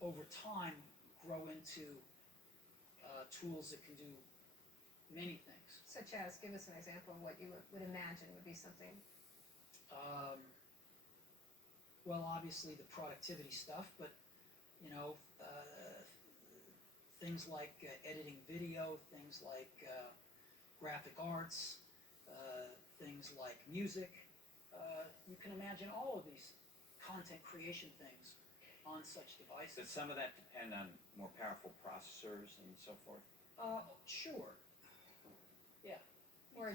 over time, grow into tools that can do many things. Such as, give us an example of what you would imagine would be something. Um, well, obviously the productivity stuff, but you know, things like editing video, things like graphic arts, things like music. You can imagine all of these content creation things on such devices. Does some of that depend on more powerful processors and so forth? Sure. Yeah. Or-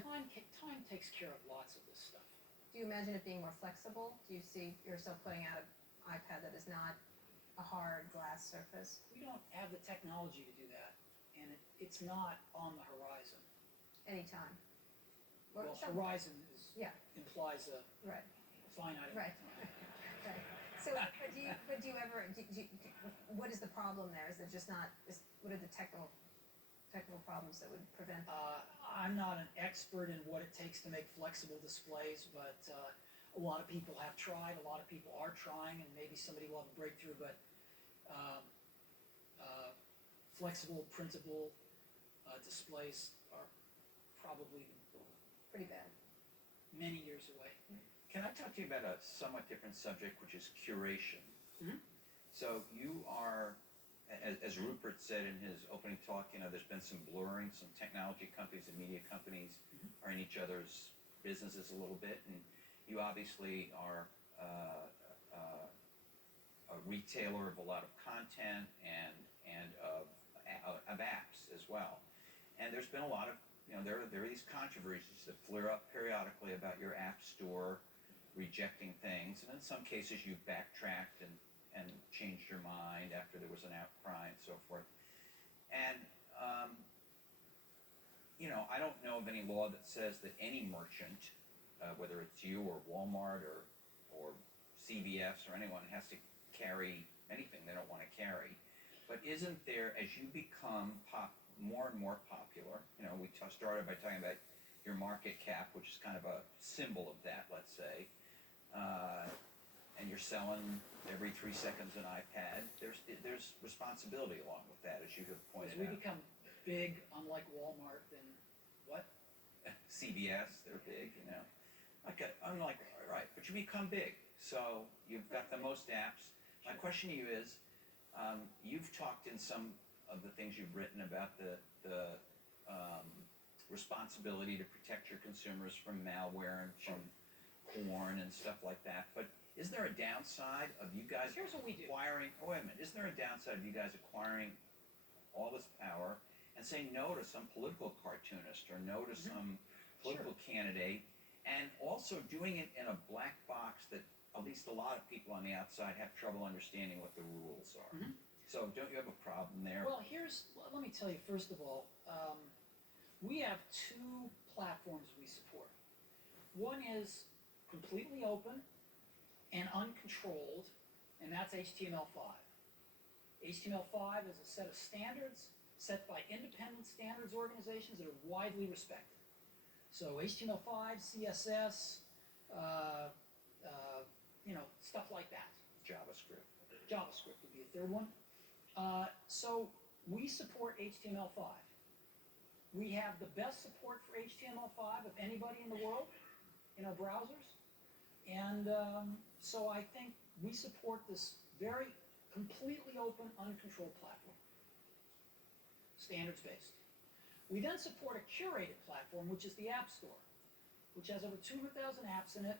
Time takes care of lots of this stuff. Do you imagine it being more flexible? Do you see yourself putting out an iPad that is not a hard glass surface? We don't have the technology to do that, and it's not on the horizon. Anytime? Well, Some- horizon Yeah, implies a right, finite right, amount of time. right. So, but do you ever, what is the problem there? Is it just not, what are the technical problems that would prevent? I'm not an expert in what it takes to make flexible displays, but a lot of people have tried, a lot of people are trying, and maybe somebody will have a breakthrough, but um, flexible, printable displays are probably Pretty bad. many years away. Can I talk to you about a somewhat different subject, which is curation? Mhm. So you are, as Rupert said in his opening talk, you know, there's been some blurring, some technology companies and media companies are in each other's businesses a little bit, and you obviously are a retailer of a lot of content and of apps as well. And there's been a lot of, you know, there are these controversies that flare up periodically about your app store rejecting things, and in some cases you've backtracked and changed your mind after there was an outcry and so forth. And you know, I don't know of any law that says that any merchant, whether it's you or Walmart or CVS or anyone, has to carry anything they don't want to carry. But isn't there, as you become more and more popular, you know, we started by talking about your market cap, which is kind of a symbol of that, let's say, and you're selling every 3 seconds an iPad, there's responsibility along with that, as you have As pointed we out. become big, unlike Walmart, then what? CVS, they're big, you know. Okay, unlike, right, but you become big, so you've got the most apps. My question to you is, you've talked in some of the things you've written about the responsibility to protect your consumers from malware and from porn and stuff like that, but is there a downside of you guys Here's what we do. acquiring, oh wait a minute, isn't there a downside of you guys acquiring all this power and saying no to some political cartoonist or no to some political candidate, and also doing it in a black box that at least a lot of people on the outside have trouble understanding what the rules are? So don't you have a problem there? Well, let me tell you, first of all, we have two platforms we support. One is completely open and uncontrolled, and that's HTML5. HTML5 is a set of standards set by independent standards organizations that are widely respected. So HTML5, CSS, you know, stuff like that. JavaScript. JavaScript would be a third one. So we support HTML5. We have the best support for HTML5 of anybody in the world in our browsers. And so I think we support this very completely open, uncontrolled platform. Standards-based. We then support a curated platform, which is the App Store, which has over 200,000 apps in it.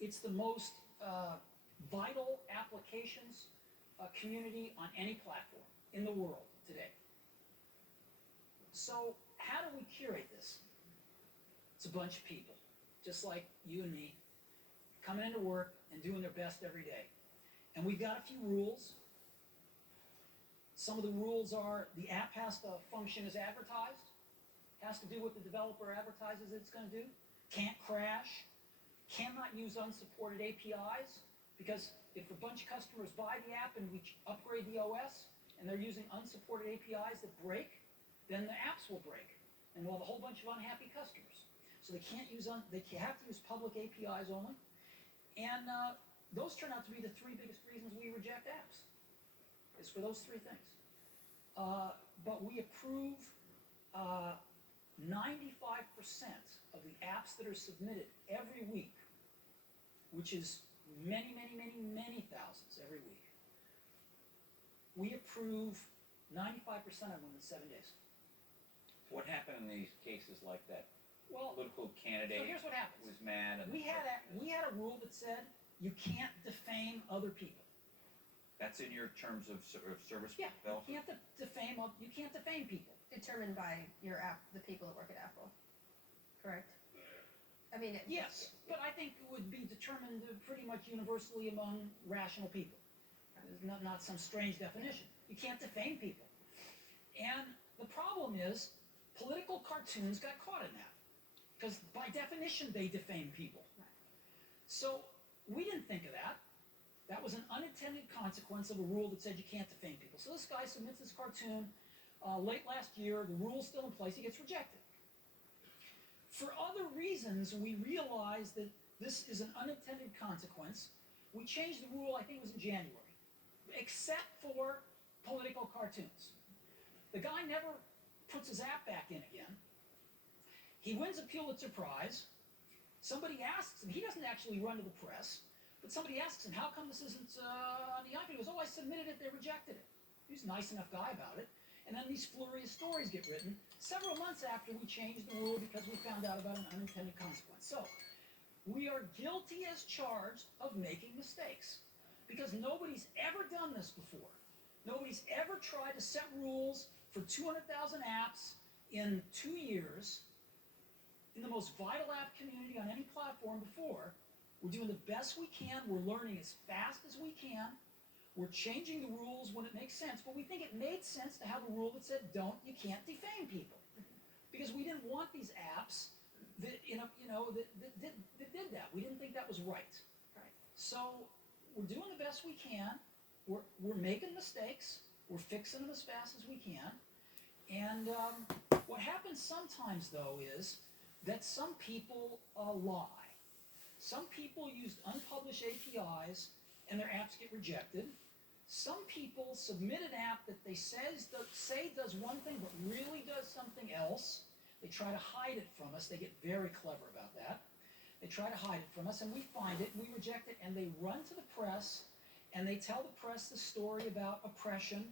It's the most vital applications community on any platform in the world today. So how do we curate this? It's a bunch of people, just like you and me, coming into work and doing their best every day. And we've got a few rules. Some of the rules are the app has to function as advertised, has to do what the developer advertises it's going to do, can't crash, cannot use unsupported APIs, because if a bunch of customers buy the app and we upgrade the OS and they're using unsupported APIs that break, then the apps will break, and we'll have a whole bunch of unhappy customers. So they can't use they have to use public APIs only, and those turn out to be the three biggest reasons we reject apps. is for those three things. But we approve 95% of the apps that are submitted every week, which is many, many, many, many thousands every week. We approve 95% of them in 7 days. What happened in these cases like that? Well, Political so candidate here's what happens. was mad and We had a rule that said you can't defame other people. that's in your terms of service Yeah, development? you can't defame people. Determined by the people that work at Apple, correct? I mean, Yes, but I think it would be determined pretty much universally among rational people. There's not some strange definition. You can't defame people. And the problem is, political cartoons got caught in that. Because by definition, they defame people. So we didn't think of that. That was an unintended consequence of a rule that said you can't defame people. So this guy submits this cartoon late last year. The rule's still in place. He gets rejected. For other reasons, we realized that this is an unintended consequence. We changed the rule, I think it was in January, except for political cartoons. The guy never puts his app back in again. He wins a Pulitzer Prize. Somebody asks him, he doesn't actually run to the press, but somebody asks him, how come this isn't on the iPad? He goes, oh, I submitted it, they rejected it. He's a nice enough guy about it. And then these flurry of stories get written several months after we changed the rule because we found out about an unintended consequence. So, we are guilty as charged of making mistakes because nobody's ever done this before. Nobody's ever tried to set rules for 200,000 apps in 2 years in the most vital app community on any platform before. We're doing the best we can. We're learning as fast as we can. We're changing the rules when it makes sense, but we think it made sense to have a rule that said, you can't defame people. Because we didn't want these apps that did that. We didn't think that was right. Right. So we're doing the best we can. We're making mistakes. We're fixing them as fast as we can. And what happens sometimes, though, is that some people lie. Some people use unpublished APIs and their apps get rejected. Some people submit an app that they say does one thing but really does something else. They try to hide it from us. They get very clever about that. They try to hide it from us, and we find it, we reject it, and they run to the press, and they tell the press the story about oppression,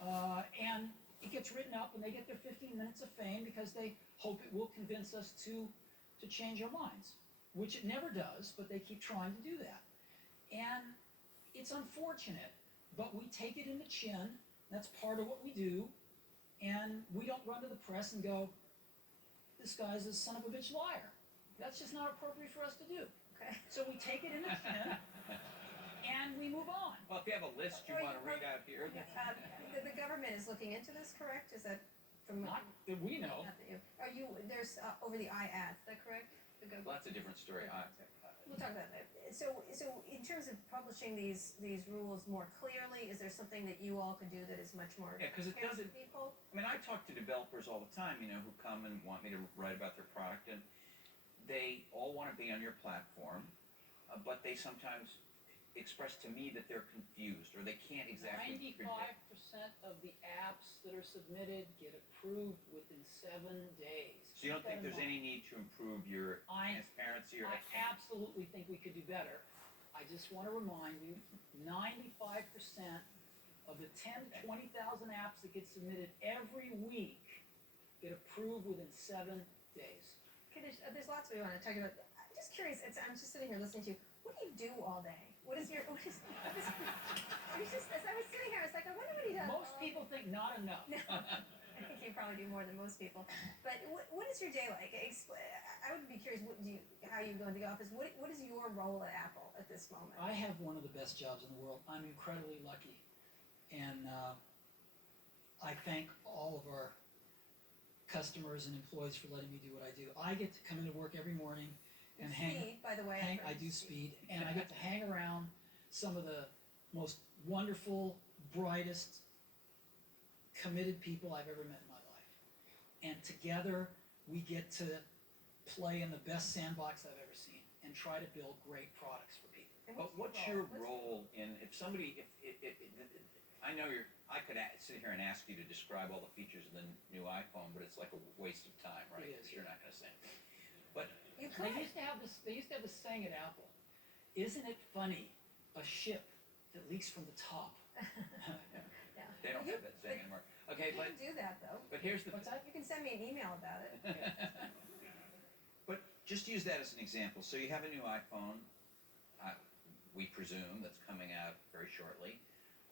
and it gets written up, and they get their 15 minutes of fame because they hope it will convince us to change our minds, which it never does, but they keep trying to do that. And it's unfortunate, but we take it in the chin. That's part of what we do, and we don't run to the press and go, this guy's a son of a bitch liar. That's just not appropriate for us to do. Okay. So we take it in the chin, and we move on. Well, if you have a list you want to read out here, The government is looking into this, correct? Is that from Not that we know. Not that you. Are you there's over the ads? Is that correct? well, that's a different story. We'll talk about that. So in terms of publishing these rules more clearly, is there something that you all could do that is much more Yeah, because it clear to doesn't. people? I mean, I talk to developers all the time, who come and want me to write about their product, and they all want to be on your platform, but they sometimes express to me that they're confused or they can't exactly predict. 95% of the apps that are submitted get approved within 7 days. So you don't think there's any need to improve your transparency or? I absolutely think we could do better. I just want to remind you, 95% of the 10 to 20,000 apps that get submitted every week get approved within 7 days. Okay, there's lots we want to talk about. I'm just curious. I'm just sitting here listening to you. What do you do all day? What is your? What is? As I was sitting here, I was like, I wonder what he does. Most people think not enough. No, I think you probably do more than most people. But what is your day like? I would be curious. How you go into the office? What is your role at Apple at this moment? I have one of the best jobs in the world. I'm incredibly lucky, and I thank all of our customers and employees for letting me do what I do. I get to come into work every morning and Speed, by the way. I do speed, and I get to hang around some of the most wonderful, brightest, committed people I've ever met in my life. And together, we get to play in the best sandbox I've ever seen and try to build great products for people. But what's your role in, if somebody, I know I could sit here and ask you to describe all the features of the new iPhone, but it's like a waste of time, right? It is. Because you're not going to say anything. But You They could. used to have this. They used to have this saying at Apple. Isn't it funny? A ship that leaks from the top. Yeah. they don't You- have that saying anymore. Okay, You can do that though. but here's the What's that? You can send me an email about it. But just use that as an example. So you have a new iPhone, we presume, that's coming out very shortly,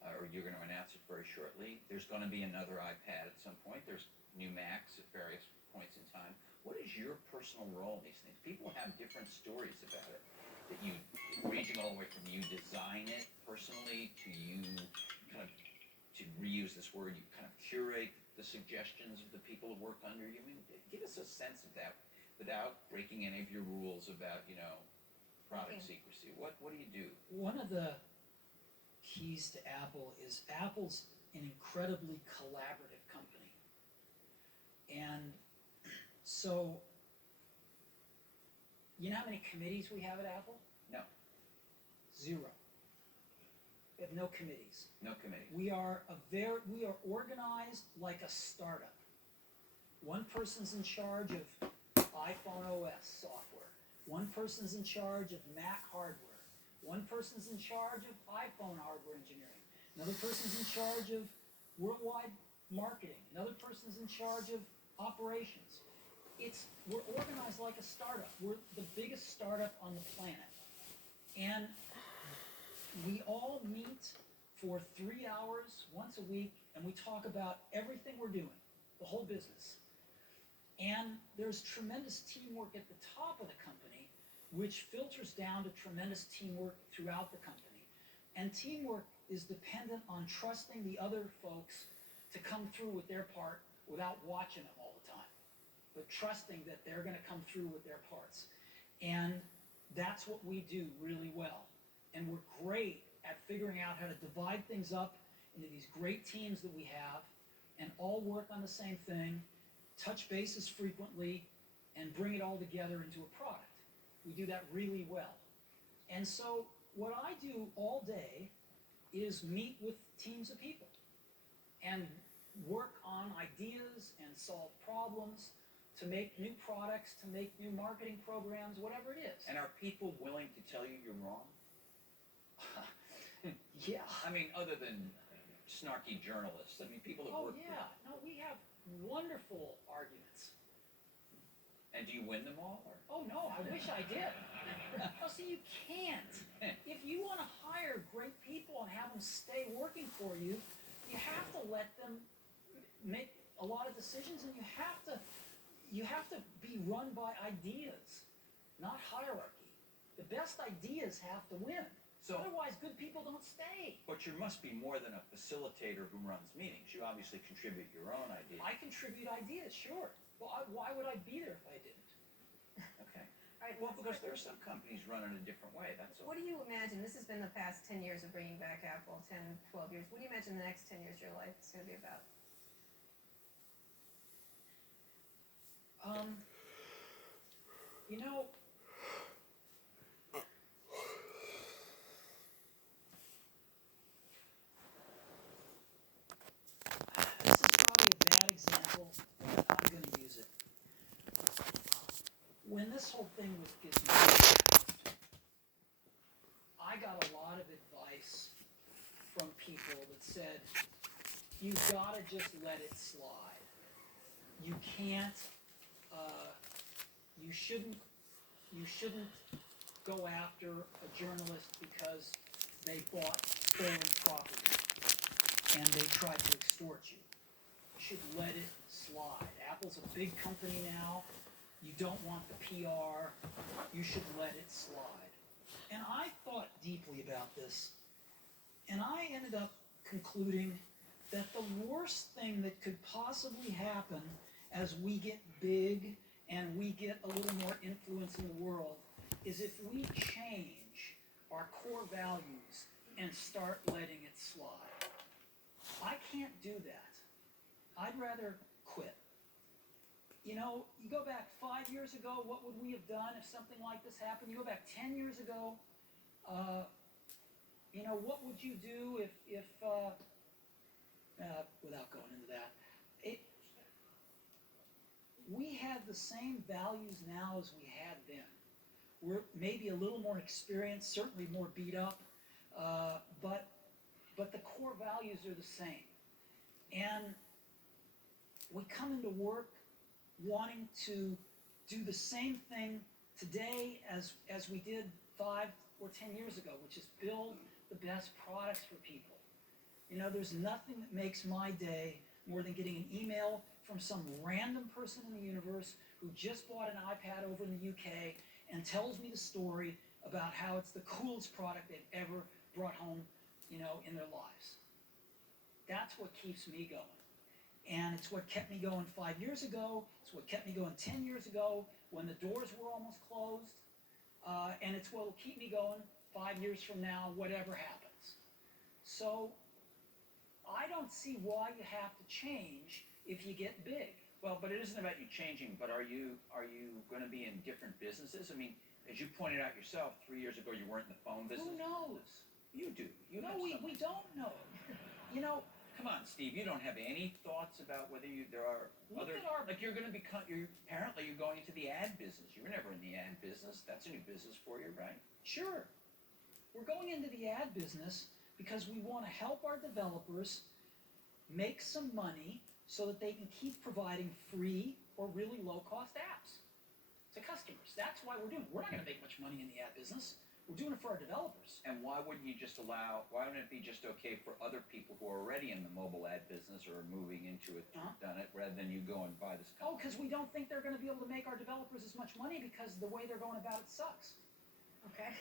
or you're going to announce it very shortly. There's going to be another iPad at some point. There's new Macs at various points in time. What is your personal role in these things? People have different stories about it. That you, ranging all the way from you design it personally to you kind of, to reuse this word, you kind of curate the suggestions of the people who work under you. I mean, give us a sense of that without breaking any of your rules about, product secrecy. What do you do? One of the keys to Apple is Apple's an incredibly collaborative company. And so, you know how many committees we have at Apple? No. 0. We have no committees. No committee. We are organized like a startup. One person's in charge of iPhone OS software. One person's in charge of Mac hardware. One person's in charge of iPhone hardware engineering. Another person's in charge of worldwide marketing. Another person's in charge of operations. We're organized like a startup. We're the biggest startup on the planet. And we all meet for 3 hours once a week, and we talk about everything we're doing, the whole business. And there's tremendous teamwork at the top of the company, which filters down to tremendous teamwork throughout the company. And teamwork is dependent on trusting the other folks to come through with their part without watching them all the time, but trusting that they're going to come through with their parts. And that's what we do really well. And we're great at figuring out how to divide things up into these great teams that we have and all work on the same thing, touch bases frequently, and bring it all together into a product. We do that really well. And so what I do all day is meet with teams of people and work on ideas and solve problems to make new products, to make new marketing programs, whatever it is. And are people willing to tell you you're wrong? Yeah. I mean, other than snarky journalists. I mean, people that work yeah. No, we have wonderful arguments. And do you win them all? Or? Oh, no, I wish I did. Oh, see, you can't. If you want to hire great people and have them stay working for you, you have to let them make a lot of decisions, and you have to be run by ideas, not hierarchy. The best ideas have to win. So, otherwise, good people don't stay. But you must be more than a facilitator who runs meetings. You obviously contribute your own ideas. I contribute ideas, sure. Well, why would I be there if I didn't? Okay. All right, Well, because there are some companies run in a different way, that's all. what do you imagine, this has been the past 10 years of bringing back Apple, 10, 12 years, what do you imagine the next 10 years of your life is going to be about? You know, this is probably a bad example, but I'm going to use it. When this whole thing was getting I got a lot of advice from people that said, you've got to just let it slide. You can't, you shouldn't go after a journalist because they bought stolen property and they tried to extort you. You should let it slide. Apple's a big company now. You don't want the PR. You should let it slide. And I thought deeply about this, and I ended up concluding that the worst thing that could possibly happen as we get big and we get a little more influence in the world is if we change our core values and start letting it slide. I can't do that. I'd rather quit. You know, you go back 5 years ago, what would we have done if something like this happened? You go back 10 years ago, you know, what would you do if without going into that. It, we have the same values now as we had then. We're maybe a little more experienced, certainly more beat up, but the core values are the same. And we come into work wanting to do the same thing today as we did 5 or 10 years ago, which is build the best products for people. You know, there's nothing that makes my day more than getting an email from some random person in the universe who just bought an iPad over in the UK and tells me the story about how it's the coolest product they've ever brought home, you know, in their lives. That's what keeps me going. And it's what kept me going 5 years ago. It's what kept me going 10 years ago when the doors were almost closed. And it's what will keep me going 5 years from now, whatever happens. So I don't see why you have to change if you get big. Well, but it isn't about you changing, but are you going to be in different businesses? I mean, as you pointed out yourself, 3 years ago you weren't in the phone business. Who knows? You do. You No, have we some. don't know. You know, Come on, Steve. You don't have any thoughts about whether there are Look other at our- like you're going to become. Apparently you're going into the ad business. You were never in the ad business. That's a new business for you, right? sure, we're going into the ad business because we want to help our developers make some money so that they can keep providing free or really low-cost apps to customers. That's why we're doing it. We're not going to make much money in the ad business. We're doing it for our developers. And why wouldn't you just why wouldn't it be just okay for other people who are already in the mobile ad business or are moving into it, done it, rather than you go and buy this Oh, company? because we don't think they're going to be able to make our developers as much money because the way they're going about it sucks. Okay.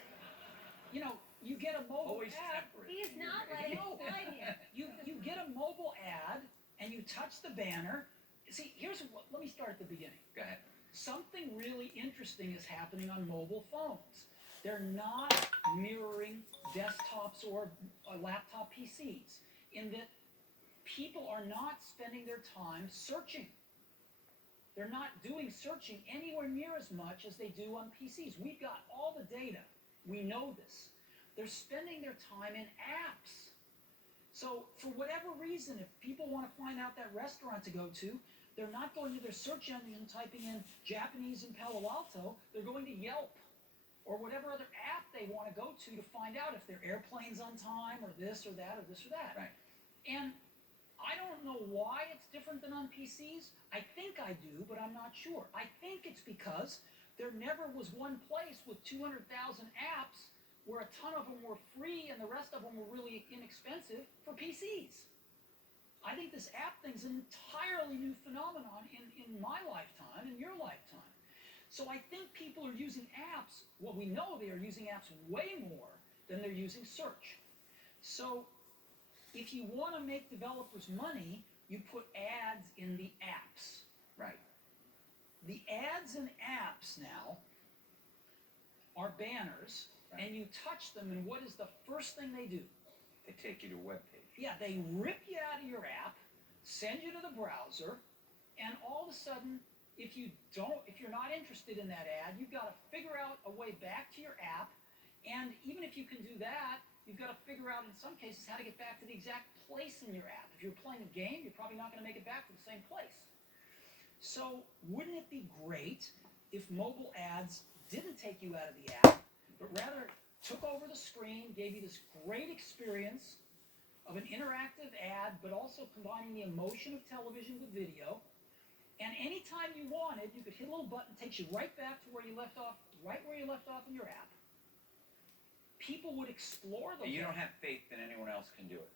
You know, you get a mobile Always ad. temperate. He is not letting it slide here. You get a mobile ad and you touch the banner. See, let me start at the beginning. Go ahead. Something really interesting is happening on mobile phones. They're not mirroring desktops or laptop PCs in that people are not spending their time searching. They're not doing searching anywhere near as much as they do on PCs. We've got all the data. We know this. They're spending their time in apps. So for whatever reason, if people want to find out that restaurant to go to, they're not going to their search engine and typing in Japanese in Palo Alto. They're going to Yelp or whatever other app they want to go to find out if their airplane's on time or this or that or this or that. Right. And I don't know why it's different than on PCs. I think I do, but I'm not sure. I think it's because there never was one place with 200,000 apps where a ton of them were free and the rest of them were really inexpensive for PCs. I think this app thing's an entirely new phenomenon in my lifetime, in your lifetime. So I think people are using apps, well, we know they are using apps way more than they're using search. So if you want to make developers money, you put ads in the apps. Right. The ads in apps now are banners, Right. and you touch them, and what is the first thing they do? They take you to a web page. Yeah, they rip you out of your app, send you to the browser, and all of a sudden, if you're not interested in that ad, you've got to figure out a way back to your app, and even if you can do that, you've got to figure out in some cases how to get back to the exact place in your app. If you're playing a game, you're probably not going to make it back to the same place. So wouldn't it be great if mobile ads didn't take you out of the app, but rather took over the screen, gave you this great experience of an interactive ad, but also combining the emotion of television with video. And anytime you wanted, you could hit a little button, takes you right back to where you left off, right where you left off in your app. People would explore those. You don't have faith that anyone else can do it.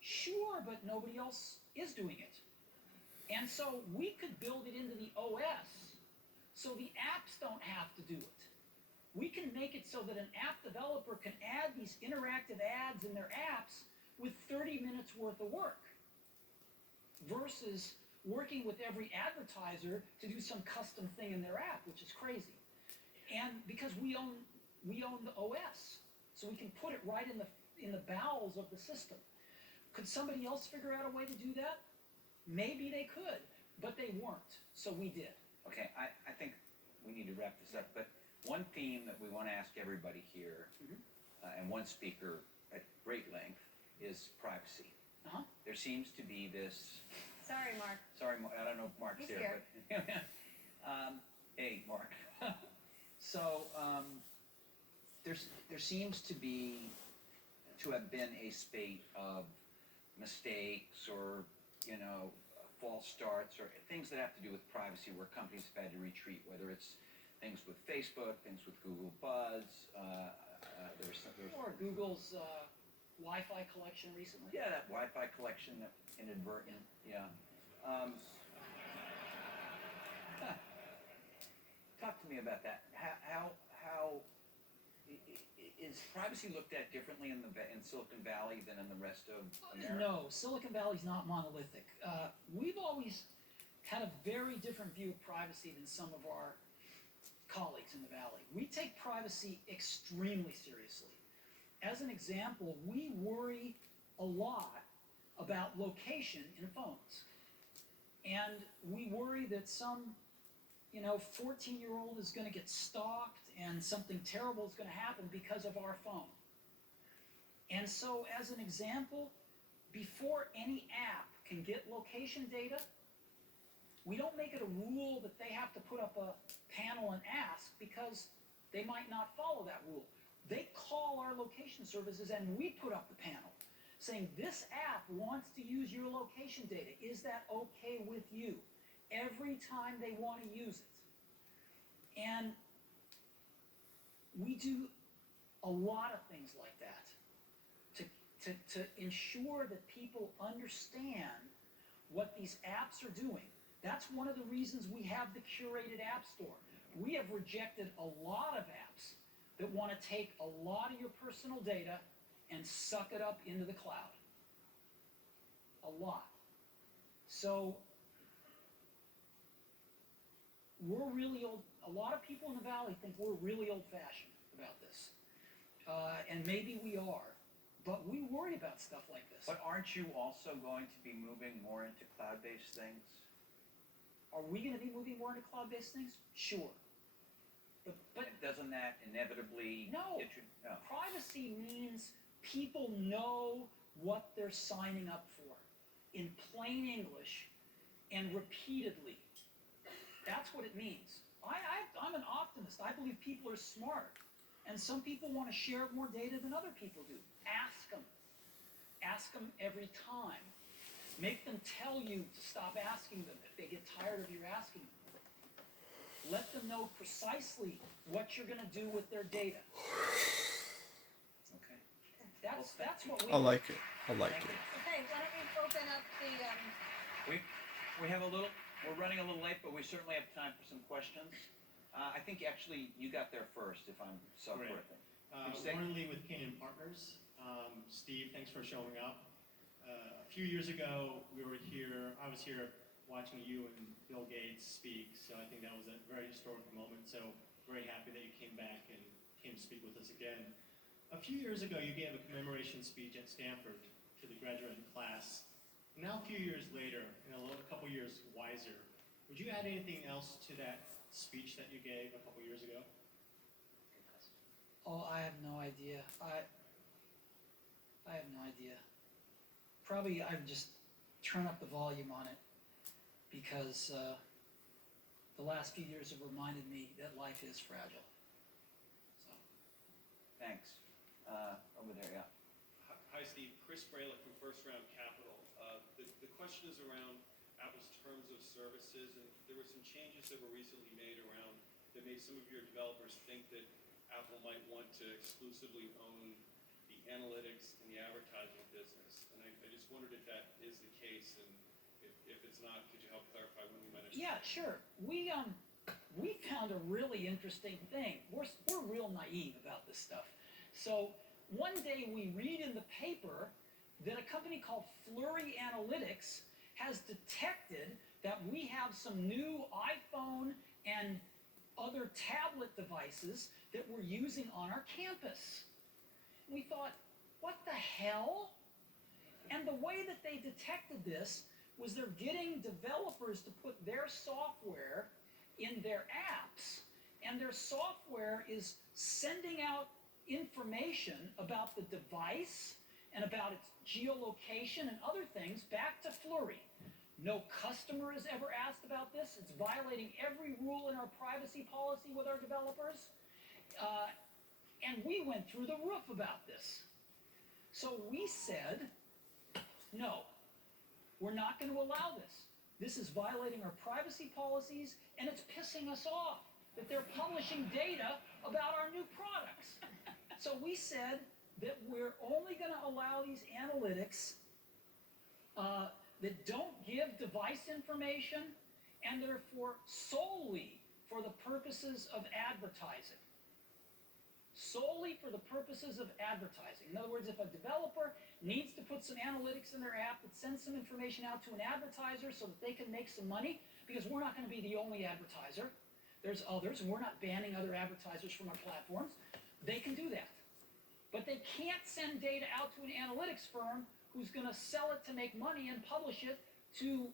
Sure, but nobody else is doing it. And so we could build it into the OS so the apps don't have to do it. We can make it so that an app developer can add these interactive ads in their apps with 30 minutes worth of work versus working with every advertiser to do some custom thing in their app, which is crazy. And because we own the OS, so we can put it right in the bowels of the system. Could somebody else figure out a way to do that? Maybe they could, but they weren't, so we did. Okay, I think we need to wrap this up, but one theme that we want to ask everybody here, and one speaker at great length, is privacy. Uh-huh. There's there seems to be this. Sorry, Mark. Sorry, I don't know if Mark's He's here, but hey, Mark. So there seems to have been a spate of mistakes or false starts or things that have to do with privacy where companies have had to retreat, whether it's things with Facebook, things with Google Buzz. There's Or Google's Wi-Fi collection recently. yeah, that Wi-Fi collection, that inadvertent, yeah. Talk to me about that. How is privacy looked at differently in Silicon Valley than in the rest of America? No, Silicon Valley's not monolithic. We've always had a very different view of privacy than some of our colleagues in the Valley. We take privacy extremely seriously. As an example, we worry a lot about location in phones. And we worry that some 14-year-old is going to get stalked and something terrible is going to happen because of our phone. And so, as an example, before any app can get location data, we don't make it a rule that they have to put up a panel and ask, because they might not follow that rule. They call our location services and we put up the panel saying, this app wants to use your location data. Is that okay with you? Every time they want to use it. And we do a lot of things like that to ensure that people understand what these apps are doing. That's one of the reasons we have the curated app store. We have rejected a lot of apps that want to take a lot of your personal data and suck it up into the cloud. A lot. So we're really old. A lot of people in the Valley think we're really old-fashioned about this. And maybe we are. But we worry about stuff like this. But aren't you also going to be moving more into cloud-based things? Are we going to be moving more into cloud-based things? Sure. But doesn't that inevitably no. No. Privacy means people know what they're signing up for in plain English and repeatedly. That's what it means. I'm an optimist. I believe people are smart. And some people want to share more data than other people do. Ask them. Ask them every time. Make them tell you to stop asking them if they get tired of your asking them. Let them know precisely what you're going to do with their data. Okay. That's what we I like it. I like it. Okay, why don't we open up the, We have we're running a little late, but we certainly have time for some questions. I think actually you got there first, if I'm correctly. Warren Lee with Canyon Partners. Steve, thanks for showing up. A few years ago, I was here watching you and Bill Gates speak, so I think that was a very historic moment. So very happy that you came back and came to speak with us again. A few years ago, you gave a commemoration speech at Stanford to the graduating class. Now, a few years later, a couple years wiser, would you add anything else to that speech that you gave a couple years ago? Oh, I have no idea. I have no idea. Probably I would just turn up the volume on it, because the last few years have reminded me that life is fragile. So. Thanks. Over there, yeah. Hi, Steve. Chris Braylick from First Round Capital. The question is around Apple's terms of services, and there were some changes that were recently made around that made some of your developers think that Apple might want to exclusively own the analytics and the advertising business. And I just wondered if that is the case, and if it's not, could you help clarify when we might understand? Yeah, sure. We found a really interesting thing. We're real naive about this stuff. So one day we read in the paper that a company called Flurry Analytics has detected that we have some new iPhone and other tablet devices that we're using on our campus. We thought, what the hell? And the way that they detected this was they're getting developers to put their software in their apps, and their software is sending out information about the device and about its geolocation and other things back to Flurry. No customer has ever asked about this. It's violating every rule in our privacy policy with our developers. And we went through the roof about this. So we said, no, we're not going to allow this. This is violating our privacy policies, and it's pissing us off that they're publishing data about our new products. So we said that we're only going to allow these analytics that don't give device information, and therefore solely for the purposes of advertising. Solely for the purposes of advertising. In other words, if a developer needs to put some analytics in their app that sends some information out to an advertiser so that they can make some money, because we're not going to be the only advertiser. There's others, and we're not banning other advertisers from our platforms. They can do that. But they can't send data out to an analytics firm who's going to sell it to make money and publish it to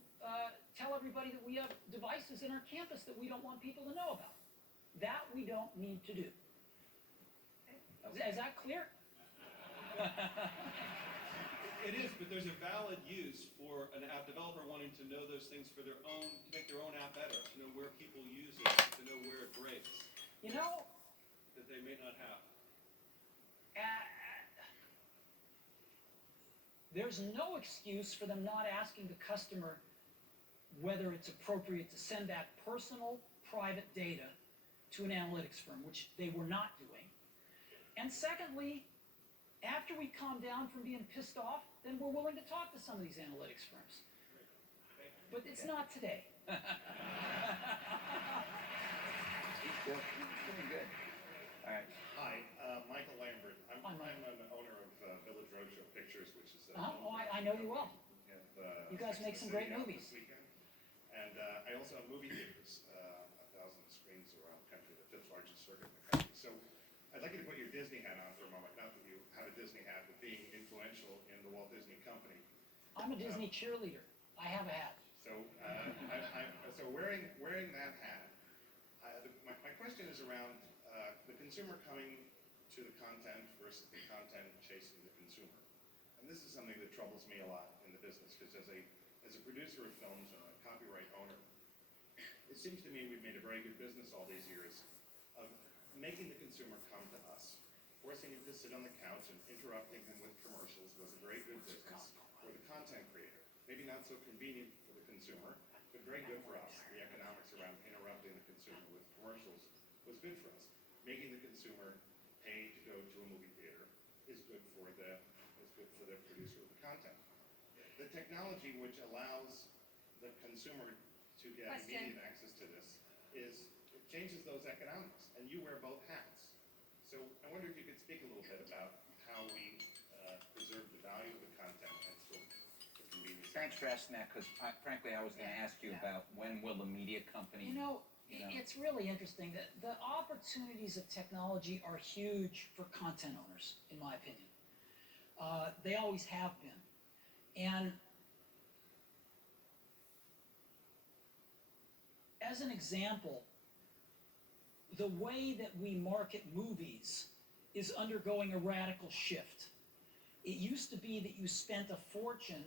tell everybody that we have devices in our campus that we don't want people to know about. That we don't need to do. Is that clear? It is, but there's a valid use for an app developer wanting to know those things for their own, to make their own app better, to know where people use it, to know where it breaks, You know, that they may not have. there's no excuse for them not asking the customer whether it's appropriate to send that personal, private data to an analytics firm, which they were not doing. And secondly, after we calm down from being pissed off, then we're willing to talk to some of these analytics firms. But it's not today. He's good. He's doing good. All right. Hi, Michael Lambert. I'm Hi, Mike. an owner of Village Roadshow Pictures, which is Oh, I know you well. You guys make some great movies. This weekend. And I also have movie theaters, 1,000 screens around the country, the fifth largest circuit in the country. So I'd like you to put your Disney hat on for a moment. Not that you have a Disney hat, but being influential in the Walt Disney Company. I'm a Disney cheerleader. I have a hat. So, so wearing that hat, my question is around the consumer coming to the content versus the content chasing the consumer. And this is something that troubles me a lot in the business, because as a producer of films and a copyright owner, it seems to me we've made a very good business all these years of making the consumer come to us. Forcing him to sit on the couch and interrupting him with commercials was a very good business for the content creator. Maybe not so convenient for the consumer, but very good for us. The economics around interrupting the consumer with commercials was good for us. Making the consumer pay to go to a movie theater is good for the producer of the content. The technology which allows the consumer to get Question. immediate access to this it changes those economics, and you wear both hats. So I wonder if you could speak a little bit about how we preserve the value of the content and still the convenience. Thanks for asking that, because frankly, I was going to ask you about when will the media company. You know, it's really interesting that the opportunities of technology are huge for content owners, in my opinion. They always have been. And as an example, the way that we market movies is undergoing a radical shift. It used to be that you spent a fortune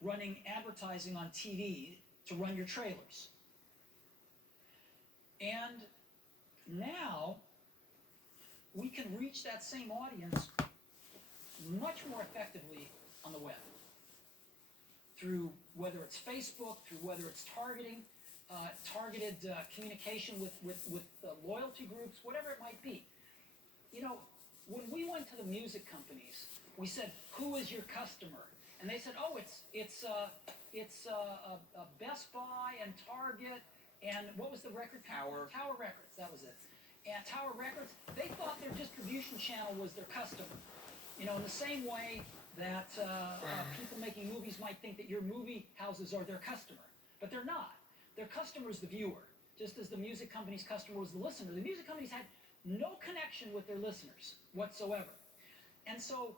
running advertising on TV to run your trailers. And now we can reach that same audience much more effectively on the web. Through whether it's Facebook, through whether it's targeted communication with loyalty groups, whatever it might be. You know, when we went to the music companies, we said, "Who is your customer?" And they said, "Oh, it's Best Buy and Target and what was the record company? Tower Records." That was it. And Tower Records, they thought their distribution channel was their customer. You know, in the same way that people making movies might think that your movie houses are their customer, but they're not. Their customer is the viewer, just as the music company's customer was the listener. The music companies had no connection with their listeners whatsoever. And so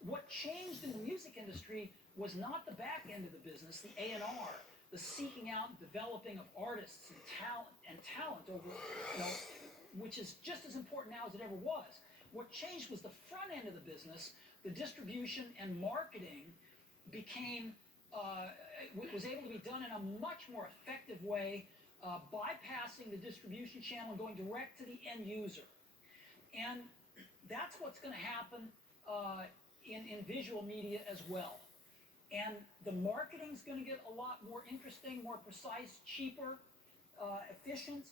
what changed in the music industry was not the back end of the business, the A&R, the seeking out and developing of artists and talent over, you know, which is just as important now as it ever was. What changed was the front end of the business, the distribution and marketing became, was able to be done in a much more effective way, bypassing the distribution channel and going direct to the end user. And that's what's going to happen in visual media as well. And the marketing's going to get a lot more interesting, more precise, cheaper, efficient,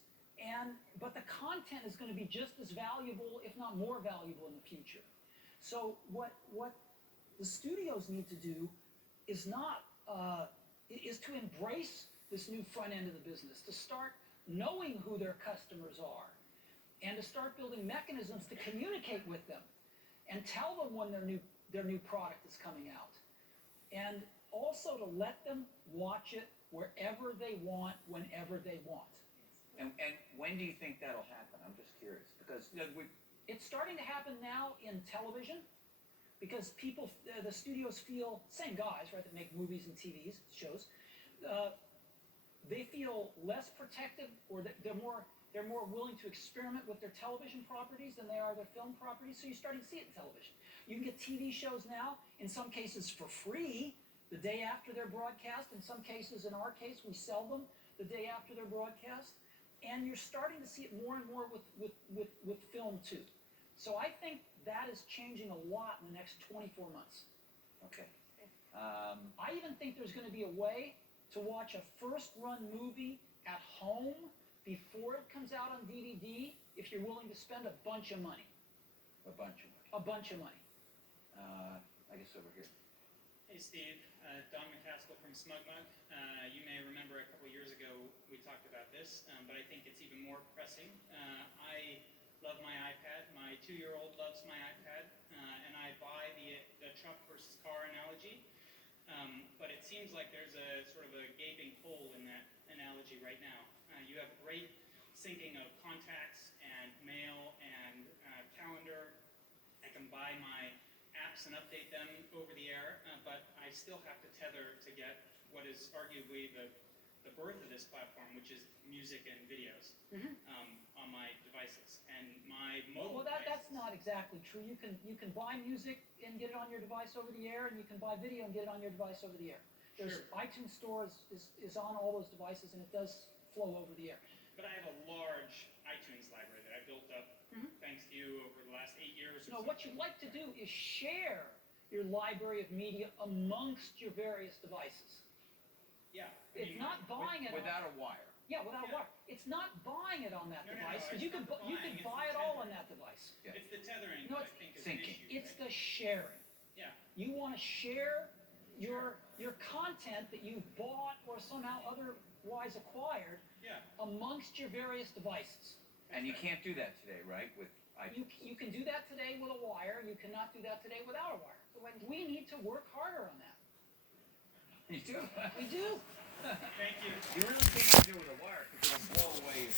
but the content is going to be just as valuable, if not more valuable in the future. So what the studios need to do is to embrace this new front end of the business, to start knowing who their customers are, and to start building mechanisms to communicate with them and tell them when their new product is coming out. And also to let them watch it wherever they want, whenever they want. And when do you think that'll happen? I'm just curious, because It's starting to happen now in television, because people, the studios feel, same guys, right, that make movies and TV shows, they feel less protective, or that they're more willing to experiment with their television properties than they are their film properties. So you're starting to see it in television. You can get TV shows now, in some cases for free, the day after they're broadcast. In some cases, in our case, we sell them the day after they're broadcast. And you're starting to see it more and more with film too. So I think that is changing a lot in the next 24 months. okay. I even think there's going to be a way to watch a first-run movie at home before it comes out on DVD if you're willing to spend a bunch of money. A bunch of money. A bunch of money. I guess over here. Hey Steve, Don McCaskill from SmugMug. You may remember a couple years ago we talked about this, but I think it's even more pressing. I love my iPad. My 2-year-old loves my iPad, and I buy the truck versus car analogy. But it seems like there's a sort of a gaping hole in that analogy right now. You have great syncing of contacts and mail and calendar. I can buy my apps and update them over the air, but I still have to tether to get what is arguably the birth of this platform, which is music and videos on my devices. And my mobile Well, that's devices, not exactly true. You can buy music and get it on your device over the air, and you can buy video and get it on your device over the air. There's Sure. iTunes Store is on all those devices, and it does flow over the air. But I have a large iTunes library that I built up thanks to you over the last 8 years or No, so. what you'd like to do is share your library of media amongst your various devices. Yeah. It's not buying it Without a wire. without a Yeah. wire. It's not buying it on that No, device, it's because you not could the buying, it's buy the it all on tethering. that device. Yeah. It's the tethering No, that I it's think is syncing. the issue. It's the sharing. Yeah. You want to share your content that you bought or somehow otherwise acquired Yeah. amongst your various devices. And you can't do that today, right? With You can do that today with a wire. You cannot do that today without a wire. So when We need to work harder on that. You do. We do. Thank you. You really can't do it with a wire because it'll blow away